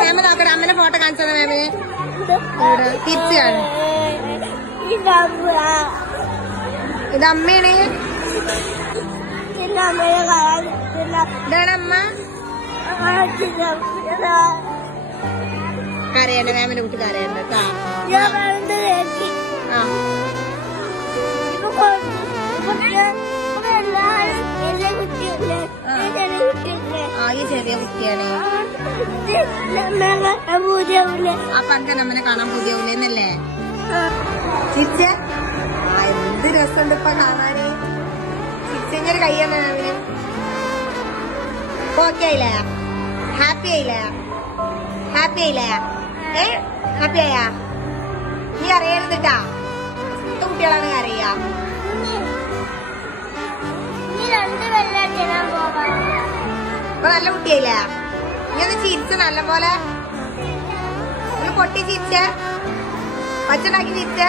Mama നോക്കട്ടെ, അമ്മന്റെ photo കാണിച്ചത് മാമിന് തിരിച്ചു കാണും. ഇത് അമ്മയാണ്. ഇതാണ് അമ്മ. കരയണ്ട, മാമിന്റെ കുട്ടി കരയണ്ട കേട്ടോ. ഈ ചെറിയ കുട്ടിയാണ്. അപ്പൊ അനക്ക് നമ്മനെ കാണാൻ പുതിയല്ലേ ചിരിച്ച? എന്ത് രസമുണ്ട് ഇപ്പൊ കാണാന്. ചിരിച്ചൊരു കയ്യാണ് മാമിന്. ഓക്കെ ആയില്ലേ? ഹാപ്പി ആയില്ലേ? ഹാപ്പി ആയില്ലേ? ഹാപ്പി ആയാ? നീ അറിയരുതിട്ടാ, കുട്ടികളാണ് അറിയാ. ഇപ്പൊ നല്ല കുട്ടിയായില്ലേ? നീ ഒന്ന് ചിരിച്ച നല്ല പോലെ, ഒന്ന് പൊട്ടി ചിരിച്ച, പച്ചുണ്ടാക്കി ചിരിച്ച.